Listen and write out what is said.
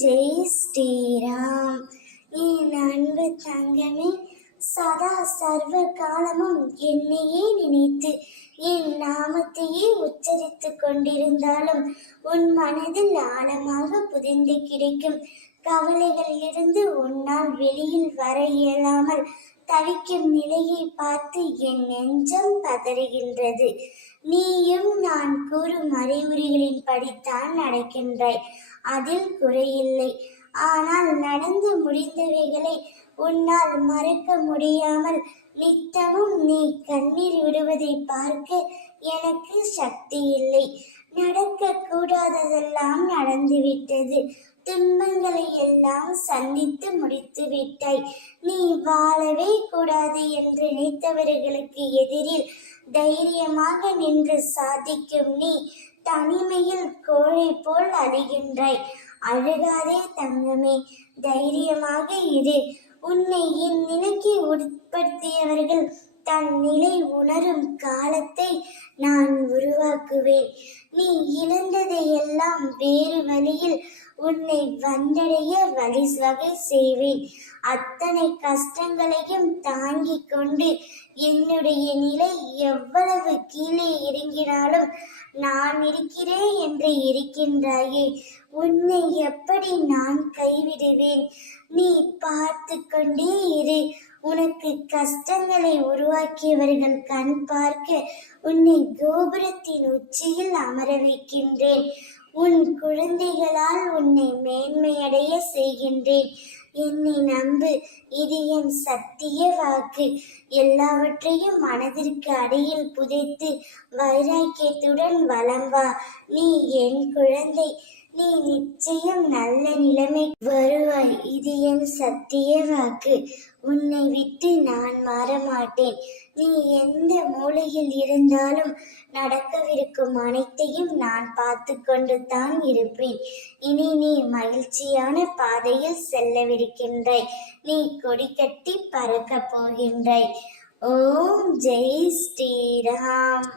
ஜெய் ஸ்ரீராம். என் அன்பு தங்கமே, சதா சர்வ காலமும் என்னையே நினைத்து என் நாமத்தையே உச்சரித்துக் கொண்டிருந்தாலும் உன் மனதில் ஆழமாக புதைந்து கிடைக்கும் கவலைகளிலிருந்து உன்னால் வெளியில் வர இயலாமல் தவிக்கும் நிலையை பார்த்து என் நெஞ்சம் பதறுகின்றது. நீயும் நான் கூறும் அறிவுரைகளின் படித்தான் நடக்கின்றாய், அதில் குறையில்லை. ஆனால் நடந்து முடிந்தவைகளை உன்னால் மறக்க முடியாமல் நித்தமும் நீ கண்ணீர் விடுவதை பார்க்க எனக்கு சக்தி இல்லை. நடக்க கூடாததெல்லாம் நடந்துவிட்டது. துன்பங்களை எல்லாம் சந்தித்து முடித்து விட்டாய். நீ வாழவே கூடாது என்று நினைத்தவர்களுக்கு எதிரில் தைரியமாக நின்று சாதிக்கும் நீ தனிமையில் கோழை போல் அழுகின்றாய். அழுகாதே தங்கமே, தைரியமாக இரு. உன்னை இந்நிலைக்கு உட்படுத்தியவர்கள் தன் நிலை உணரும் காலத்தை நான் உருவாக்குவேன். நீ இழந்ததையெல்லாம் வேறு வழியில் உன்னை வந்தடைய வகை செய்வேன். அத்தனை கஷ்டங்களையும் தாங்கிக் கொண்டு என்னுடைய நிலை எவ்வளவு கீழே இறங்கினாலும் நான் இருக்கிறேன் என்று இருக்கின்றாயே, உன்னை எப்படி நான் கைவிடுவேன்? நீ பார்த்து கொண்டே இரு. உனக்கு கஷ்டங்களை உருவாக்கியவர்கள் கண் பார்க்க உன்னை கோபுரத்தின் உச்சியில் அமர வைக்கின்றேன். உன் குழந்தைகளால் உன்னை மேன்மையடைய செய்கின்றேன். என்னை நம்பு, இது என் சத்திய வாக்கு. எல்லாவற்றையும் மனதிற்கு அடியில் புதைத்து வைராக்கியத்துடன் வலம் வா. நீ என் குழந்தை. நீ நிச்சயம் நல்ல நிலைமை வருவாய். இது என் சத்திய வாக்கு. உன்னை விட்டு நான் மாற மாட்டேன். நீ எந்த மூலையில் இருந்தாலும் நடக்கவிருக்கும் அனைத்தையும் நான் பார்த்து கொண்டு தான் இருப்பேன். இனி நீ மகிழ்ச்சியான பாதையில் செல்லவிருக்கின்றாய். நீ கொடி கட்டி பறக்கப் போகின்றாய். ஓம் ஜெய் ஸ்ரீராம்.